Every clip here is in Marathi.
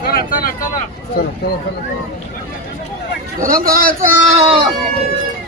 गरम चला चला. चला चला चला.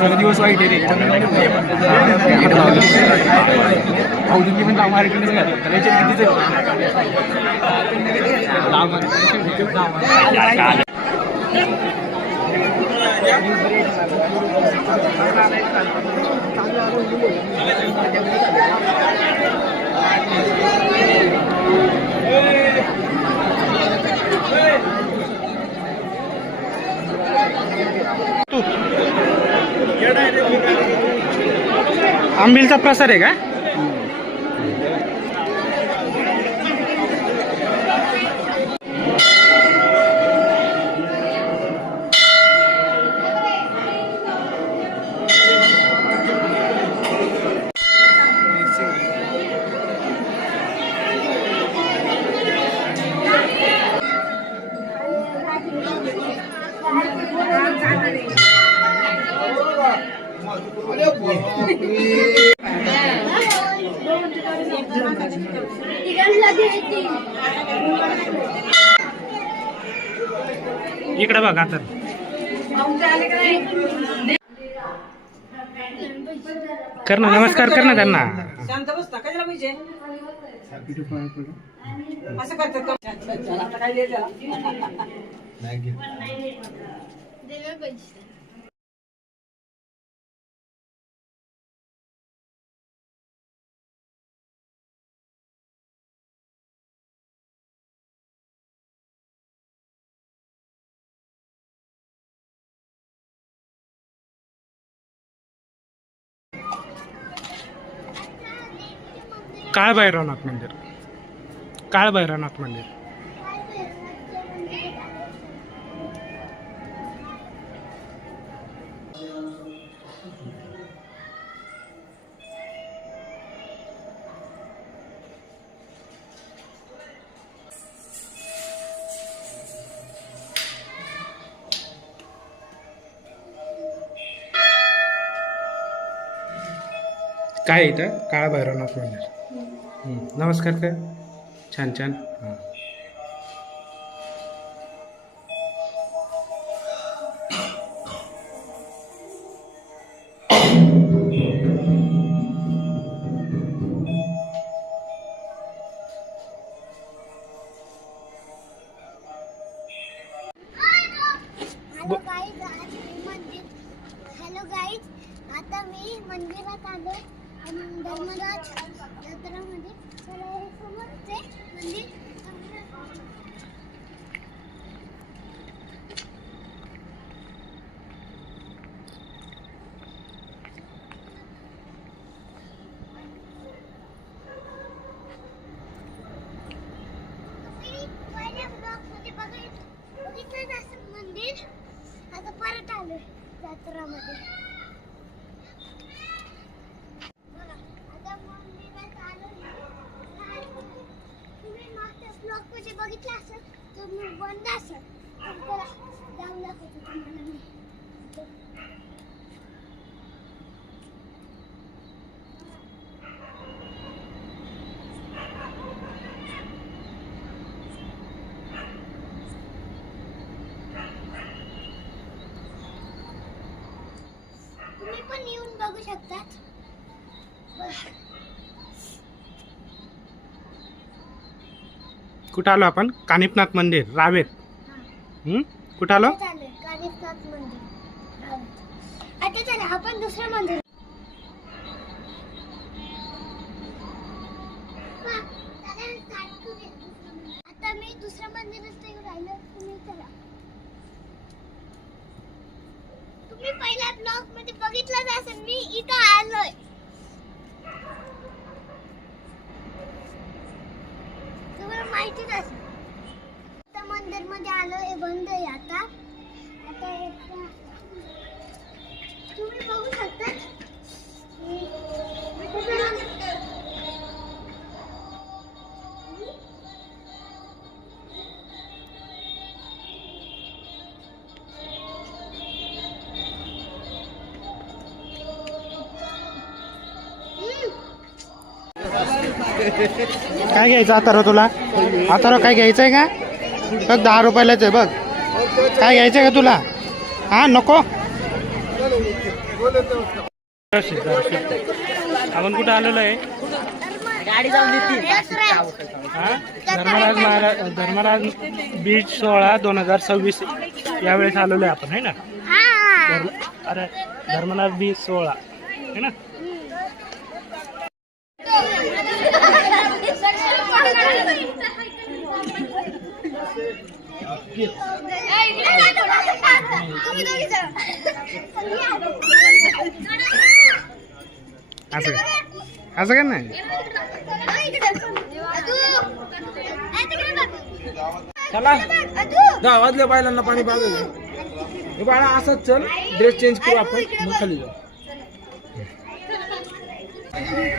Kalau dia suara dia. Dia dah. Oh, Kau dia minta mari kan? kita tu. Lama. Hey! आंबीलचा प्रसार आहे का? इकडे बघा तर कर ना नमस्कार कर ना त्यांना. शांत बसता कशाला पाहिजे? असं करतात काळ भैरवनाथ मंदिर? काळ भैरवनाथ मंदिर? काय इथं? काळ भैरवनाथ मंदिर. नमस्कार कर छान छान. हां हॅलो गाईज आज मी मंदिर हॅलो गाईज आता मी मंदिरात आलो धर्मराज जत्रामध्ये तर हे समोर ते मंदिर तुम्ही पहिल्या ब्लॉगमध्ये बघित बघितलं असं मंदिर आता परत आलोय समुद्रामध्ये आता मंदिरात मी काय? तुम्ही ब्लॉगमध्ये असेल तुम्ही बंद असेल तर चला, जाऊन दाखवतो तुम्हाला मी. तुम्ही पण येऊन बघू शकतात. कुठं आलो आपण? कानिपनाथ मंदिर रावेत हम्म? कुठं आलो? चालेल कानिफनाथ मंदिर आता चला आपण दुसरं मंदिर. दुसरं मंदिर. आता दुसऱ्या मंदिरात येऊन राहिलं तुम्ही चला. तुम्ही पहिल्या ब्लॉगमध्ये बघितलंच असेल मी इथं आलोय. तुम्हाला माहितीच असेल. आता मंदिरमध्ये आलो बंद आहे आता. आता एक- तुम्ही बघू शकता? काय घ्यायचं आता तुला? आता काय घ्यायचं आहे का? बघ दहा रुपयालाच आहे बघ. काय घ्यायचं आहे का तुला? हा नको? आपण कुठं आलेलो आहे? हा? धर्मराज महाराज धर्मराज बीच सोहळा दोन हजार सव्वीस यावेळेस आलेलो आहे आपण है ना? हा. अरे धर्मराज बीच सोहळा है ना? असं का असं का नाही चला. दहा वाजल्या बायलांना पाणी पाहिजे हे बाळा असंच चल. ड्रेस चेंज करू आपण. मग खाली जाऊ. Bye.